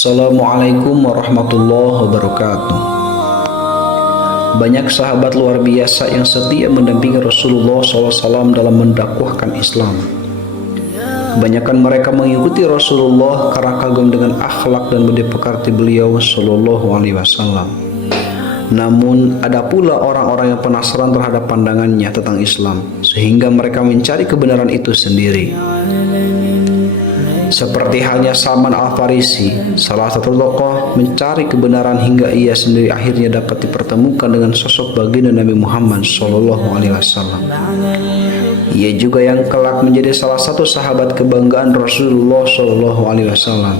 Assalamualaikum warahmatullahi wabarakatuh. Banyak sahabat luar biasa yang setia mendampingi Rasulullah SAW dalam mendakwahkan Islam. Kebanyakan mereka mengikuti Rasulullah karena kagum dengan akhlak dan budi pekerti beliau Sallallahu Alaihi Wasallam. Namun ada pula orang-orang yang penasaran terhadap pandangannya tentang Islam, sehingga mereka mencari kebenaran itu sendiri. Seperti halnya Salman Al-Farisi, salah satu tokoh mencari kebenaran hingga ia sendiri akhirnya dapat dipertemukan dengan sosok baginda Nabi Muhammad Sallallahu Alaihi Wasallam. Ia juga yang kelak menjadi salah satu sahabat kebanggaan Rasulullah Sallallahu Alaihi Wasallam.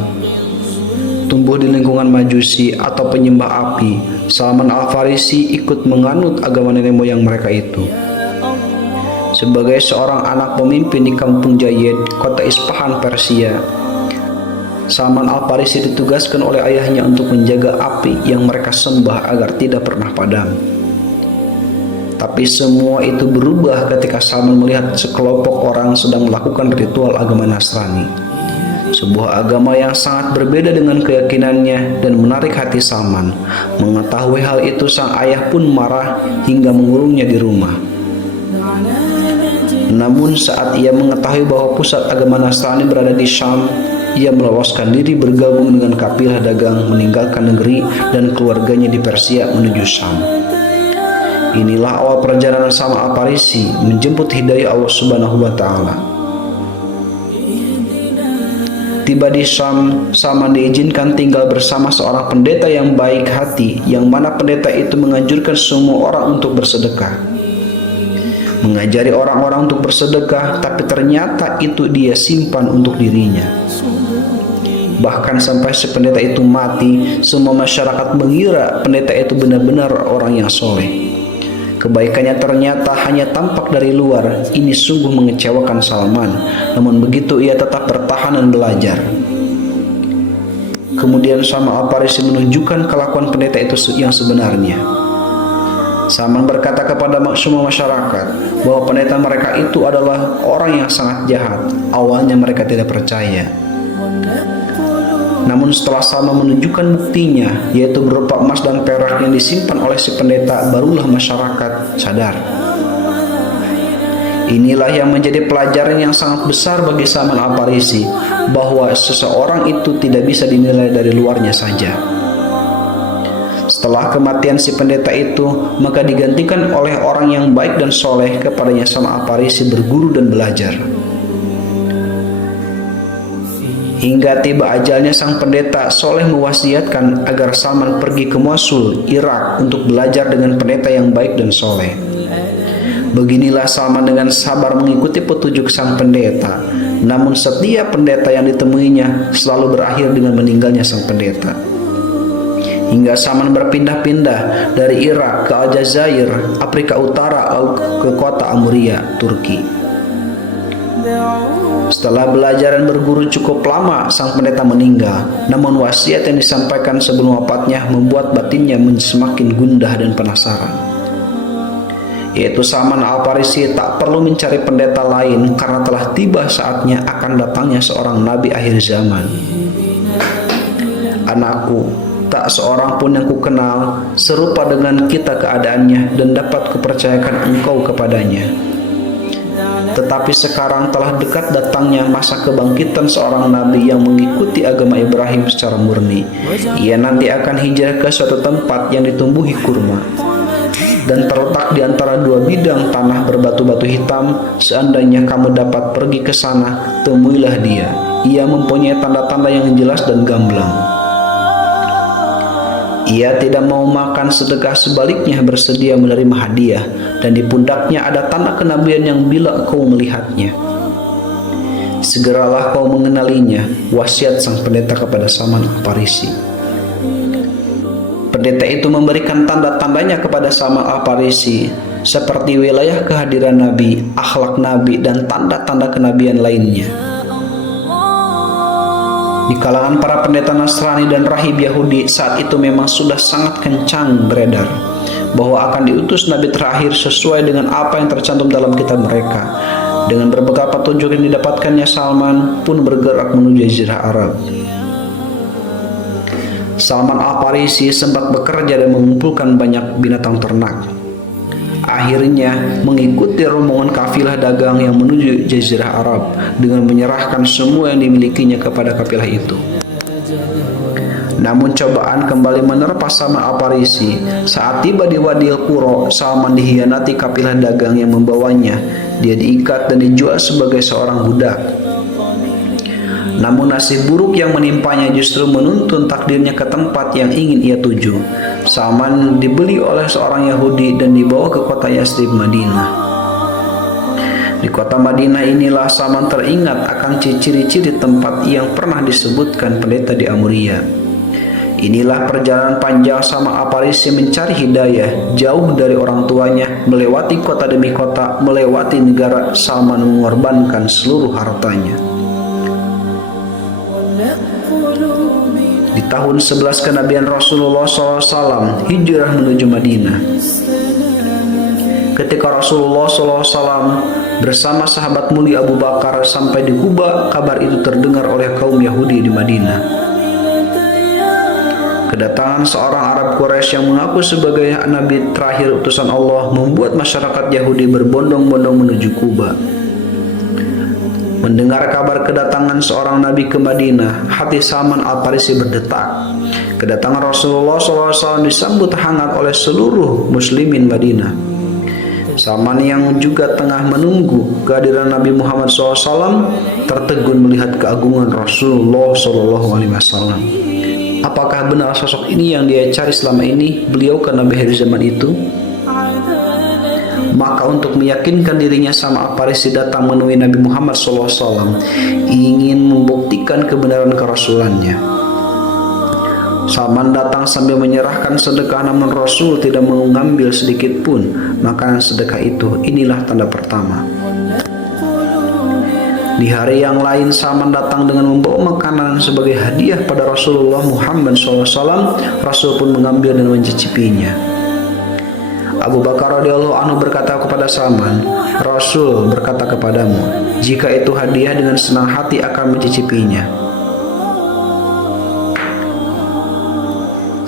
Tumbuh di lingkungan Majusi atau penyembah api, Salman Al-Farisi ikut menganut agama nenek moyang mereka itu. Sebagai seorang anak pemimpin di kampung Jayed, kota Isfahan, Persia, Salman Al-Farisi ditugaskan oleh ayahnya untuk menjaga api yang mereka sembah agar tidak pernah padam. Tapi semua itu berubah ketika Salman melihat sekelompok orang sedang melakukan ritual agama Nasrani, sebuah agama yang sangat berbeda dengan keyakinannya dan menarik hati Salman. Mengetahui hal itu, sang ayah pun marah hingga mengurungnya di rumah. Namun saat ia mengetahui bahwa pusat agama Nasrani berada di Syam, ia meloloskan diri bergabung dengan kafilah dagang meninggalkan negeri dan keluarganya di Persia menuju Syam. Inilah awal perjalanan Salman Al-Farisi menjemput hidayah Allah Subhanahu wa Ta'ala. Tiba di Syam, Salman diizinkan tinggal bersama seorang pendeta yang baik hati, yang mana pendeta itu menganjurkan semua orang untuk bersedekah, mengajari orang-orang untuk bersedekah, tapi ternyata itu dia simpan untuk dirinya. Bahkan sampai si pendeta itu mati, semua masyarakat mengira pendeta itu benar-benar orang yang soleh. Kebaikannya ternyata hanya tampak dari luar. Ini sungguh mengecewakan Salman. Namun begitu ia tetap bertahan dan belajar. Kemudian Salman Al-Farisi menunjukkan kelakuan pendeta itu yang sebenarnya. Salman berkata kepada semua masyarakat bahwa pendeta mereka itu adalah orang yang sangat jahat. Awalnya mereka tidak percaya. Namun setelah Salman menunjukkan buktinya, yaitu berupa emas dan perak yang disimpan oleh si pendeta, barulah masyarakat sadar. Inilah yang menjadi pelajaran yang sangat besar bagi Salman Al-Farisi, bahwa seseorang itu tidak bisa dinilai dari luarnya saja. Setelah kematian si pendeta itu, maka digantikan oleh orang yang baik dan soleh. Kepadanya Salman Al-Farisi berguru dan belajar. Hingga tiba ajalnya, sang pendeta soleh mewasiatkan agar Salman pergi ke Mosul, Irak, untuk belajar dengan pendeta yang baik dan soleh. Beginilah Salman dengan sabar mengikuti petunjuk sang pendeta. Namun setiap pendeta yang ditemuinya selalu berakhir dengan meninggalnya sang pendeta. Hingga Salman berpindah-pindah dari Irak ke Aljazair, Afrika Utara, ke kota Amuria, Turki. Setelah belajar dan berguru cukup lama, sang pendeta meninggal. Namun wasiat yang disampaikan sebelum wafatnya membuat batinnya semakin gundah dan penasaran, yaitu Salman Al-Farisi tak perlu mencari pendeta lain karena telah tiba saatnya akan datangnya seorang nabi akhir zaman. Anakku, tak seorang pun yang kukenal serupa dengan kita keadaannya dan dapat kupercayakan engkau kepadanya. Tetapi sekarang telah dekat datangnya masa kebangkitan seorang nabi yang mengikuti agama Ibrahim secara murni. Ia nanti akan hijrah ke suatu tempat yang ditumbuhi kurma dan terletak di antara dua bidang tanah berbatu-batu hitam. Seandainya kamu dapat pergi ke sana, temuilah dia. Ia mempunyai tanda-tanda yang jelas dan gamblang. Ia tidak mau makan sedekah, sebaliknya bersedia menerima hadiah, dan di pundaknya ada tanda kenabian yang bila kau melihatnya, segeralah kau mengenalinya. Wasiat sang pendeta kepada Salman Al-Farisi. Pendeta itu memberikan tanda-tandanya kepada Salman Al-Farisi, seperti wilayah kehadiran Nabi, akhlak Nabi, dan tanda-tanda kenabian lainnya. Di kalangan para pendeta Nasrani dan rahib Yahudi saat itu memang sudah sangat kencang beredar bahwa akan diutus Nabi terakhir sesuai dengan apa yang tercantum dalam kitab mereka. Dengan berbekal petunjuk yang didapatkannya, Salman pun bergerak menuju Jazirah Arab. Salman Al-Farisi sempat bekerja dan mengumpulkan banyak binatang ternak. Akhirnya mengikuti rombongan kafilah dagang yang menuju Jazirah Arab dengan menyerahkan semua yang dimilikinya kepada kafilah itu. Namun cobaan kembali menerpa Salman Al-Farisi. Saat tiba di Wadi Al-Qura, Salman dikhianati kafilah dagang yang membawanya. Dia diikat dan dijual sebagai seorang budak. Namun nasib buruk yang menimpanya justru menuntun takdirnya ke tempat yang ingin ia tuju. Salman dibeli oleh seorang Yahudi dan dibawa ke kota Yathrib, Madinah. Di kota Madinah inilah Salman teringat akan ciri-ciri tempat yang pernah disebutkan pendeta di Amuria. Inilah perjalanan panjang Salman Al-Farisi mencari hidayah, jauh dari orang tuanya, melewati kota demi kota, melewati negara. Salman mengorbankan seluruh hartanya. Di tahun 11 kenabian Rasulullah SAW hijrah menuju Madinah. Ketika Rasulullah SAW bersama sahabat mulia Abu Bakar sampai di Quba, kabar itu terdengar oleh kaum Yahudi di Madinah. Kedatangan seorang Arab Quraisy yang mengaku sebagai nabi terakhir utusan Allah membuat masyarakat Yahudi berbondong-bondong menuju Quba. Mendengar kabar kedatangan seorang nabi ke Madinah, hati Salman Al-Farisi berdetak. Kedatangan Rasulullah SAW disambut hangat oleh seluruh muslimin Madinah. Salman yang juga tengah menunggu kehadiran Nabi Muhammad SAW tertegun melihat keagungan Rasulullah SAW. Apakah benar sosok ini yang dia cari selama ini? Beliau kan Nabi akhir zaman itu? Maka untuk meyakinkan dirinya, Salman Al-Farisi datang menemui Nabi Muhammad SAW, ingin membuktikan kebenaran kerasulannya. Salman datang sambil menyerahkan sedekah, namun Rasul tidak mengambil sedikit pun makanan sedekah itu. Inilah tanda pertama. Di hari yang lain, Salman datang dengan membawa makanan sebagai hadiah pada Rasulullah Muhammad SAW. Rasul pun mengambil dan mencicipinya. Abu Bakar radhiyallahu anhu berkata kepada Salman, Rasul berkata kepadamu, jika itu hadiah dengan senang hati akan mencicipinya.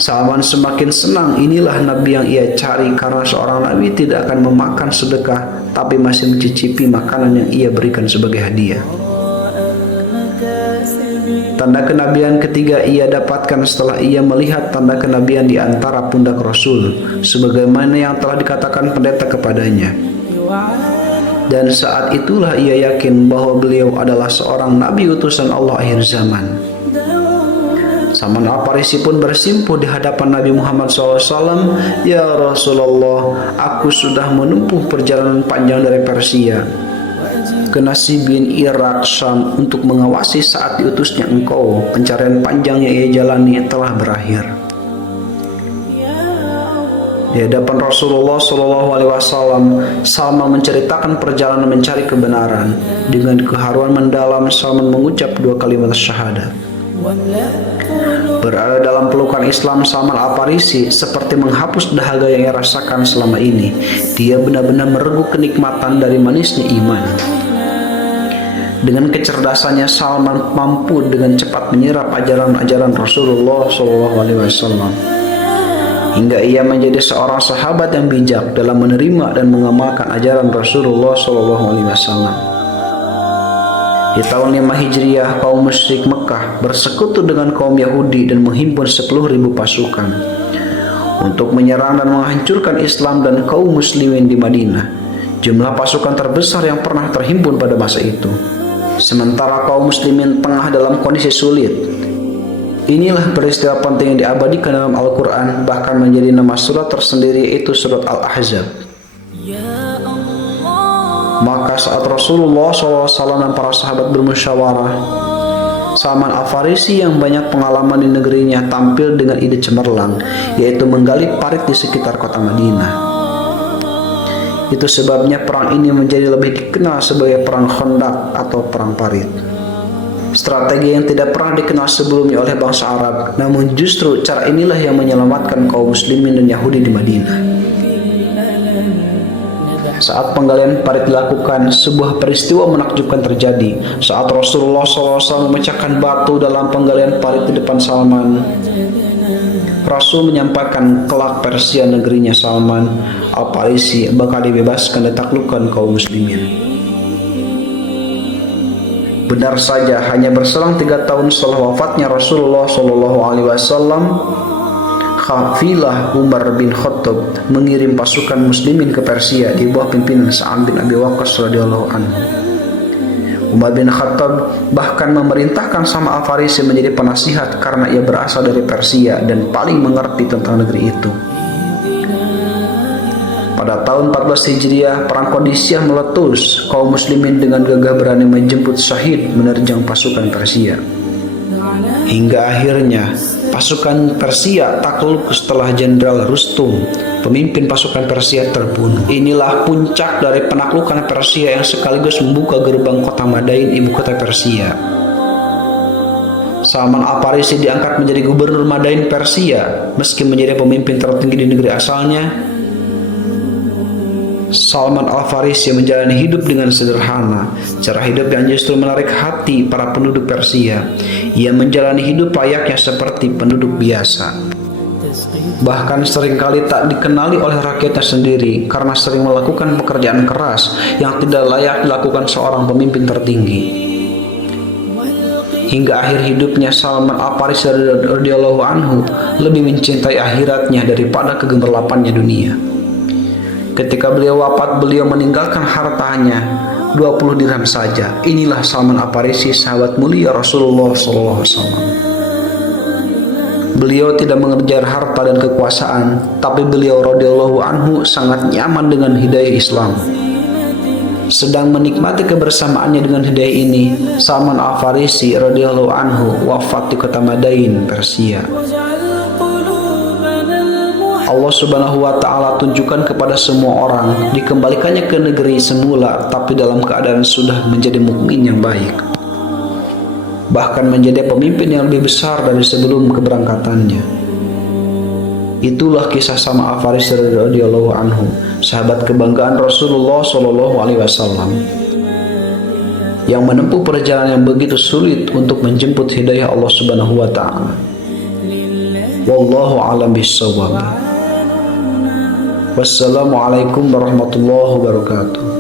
Salman semakin senang. Inilah Nabi yang ia cari, karena seorang Nabi tidak akan memakan sedekah tapi masih mencicipi makanan yang ia berikan sebagai hadiah. Tanda kenabian ketiga ia dapatkan setelah ia melihat tanda kenabian di antara pundak Rasul, sebagaimana yang telah dikatakan pendeta kepadanya. Dan saat itulah ia yakin bahwa beliau adalah seorang Nabi utusan Allah akhir zaman. Salman Al-Farisi pun bersimpuh di hadapan Nabi Muhammad SAW. Ya Rasulullah, aku sudah menempuh perjalanan panjang dari Persia ke Nasibin, Irak, Syam untuk mengawasi saat diutusnya engkau. Pencarian panjang yang ia jalani telah berakhir. Di hadapan Rasulullah SAW, Salman menceritakan perjalanan mencari kebenaran. Dengan keharuan mendalam, Salman mengucap dua kalimat syahadat. Berada dalam pelukan Islam, Salman Al-Farisi seperti menghapus dahaga yang ia rasakan selama ini. Dia benar-benar merengkuh kenikmatan dari manisnya iman. Dengan kecerdasannya, Salman mampu dengan cepat menyerap ajaran-ajaran Rasulullah SAW, hingga ia menjadi seorang sahabat yang bijak dalam menerima dan mengamalkan ajaran Rasulullah SAW. Di tahun 5 Hijriah, kaum musyrik Mekah bersekutu dengan kaum Yahudi dan menghimpun 10.000 pasukan untuk menyerang dan menghancurkan Islam dan kaum muslimin di Madinah. Jumlah pasukan terbesar yang pernah terhimpun pada masa itu. Sementara kaum muslimin tengah dalam kondisi sulit. Inilah peristiwa penting yang diabadikan dalam Al-Quran, bahkan menjadi nama surat tersendiri, yaitu surat Al-Ahzab. Maka saat Rasulullah SAW dan para sahabat bermusyawarah, Salman Al-Farisi yang banyak pengalaman di negerinya tampil dengan ide cemerlang, yaitu menggali parit di sekitar kota Madinah. Itu sebabnya perang ini menjadi lebih dikenal sebagai perang Khandaq atau perang parit. Strategi yang tidak pernah dikenal sebelumnya oleh bangsa Arab, namun justru cara inilah yang menyelamatkan kaum muslimin dan Yahudi di Madinah. Saat penggalian parit dilakukan, sebuah peristiwa menakjubkan terjadi. Saat Rasulullah SAW memecahkan batu dalam penggalian parit di depan Salman, Rasul menyampaikan kelak Persia, negerinya Salman Al-Farisi, bakal dibebaskan dan taklukkan kaum muslimin. Benar saja, hanya berselang 3 tahun setelah wafatnya Rasulullah SAW, kafilah Umar bin Khattab mengirim pasukan muslimin ke Persia di bawah pimpinan Sa'ad bin Abi Waqqas radhiyallahu anhu. Umar bin Khattab bahkan memerintahkan Salman Al-Farisi menjadi penasihat karena ia berasal dari Persia dan paling mengerti tentang negeri itu. Pada tahun 14 Hijriah, perang Qadisiyah meletus. Kaum muslimin dengan gagah berani menjemput syahid menerjang pasukan Persia. Hingga akhirnya pasukan Persia takluk setelah Jenderal Rustum, pemimpin pasukan Persia, terbunuh. Inilah puncak dari penaklukan Persia yang sekaligus membuka gerbang kota Madain, ibu kota Persia. Salman Al-Farisi diangkat menjadi gubernur Madain Persia. Meski menjadi pemimpin tertinggi di negeri asalnya, Salman Al-Farisi menjalani hidup dengan sederhana, cara hidup yang justru menarik hati para penduduk Persia. Ia menjalani hidup layaknya seperti penduduk biasa. Bahkan seringkali tak dikenali oleh rakyatnya sendiri karena sering melakukan pekerjaan keras yang tidak layak dilakukan seorang pemimpin tertinggi. Hingga akhir hidupnya, Salman Al-Farisi radhiyallahu anhu lebih mencintai akhiratnya daripada kegemerlapannya dunia. Ketika beliau wafat, beliau meninggalkan hartanya 20 dirham saja. Inilah Salman Al-Farisi, sahabat mulia Rasulullah SAW. Beliau tidak mengejar harta dan kekuasaan, tapi beliau radhiyallahu anhu sangat nyaman dengan hidayah Islam. Sedang menikmati kebersamaannya dengan hidayah ini, Salman Al-Farisi radhiyallahu anhu wafat di kota Madain, Persia. Allah Subhanahu wa Ta'ala tunjukkan kepada semua orang, dikembalikannya ke negeri semula, tapi dalam keadaan sudah menjadi mukmin yang baik, bahkan menjadi pemimpin yang lebih besar dari sebelum keberangkatannya. Itulah kisah Salman Al-Farisi radhiyallahu anhu, sahabat kebanggaan Rasulullah SAW, yang menempuh perjalanan yang begitu sulit untuk menjemput hidayah Allah Subhanahu wa Ta'ala. Wallahu a'lam bishawab. Wassalamualaikum warahmatullahi wabarakatuh.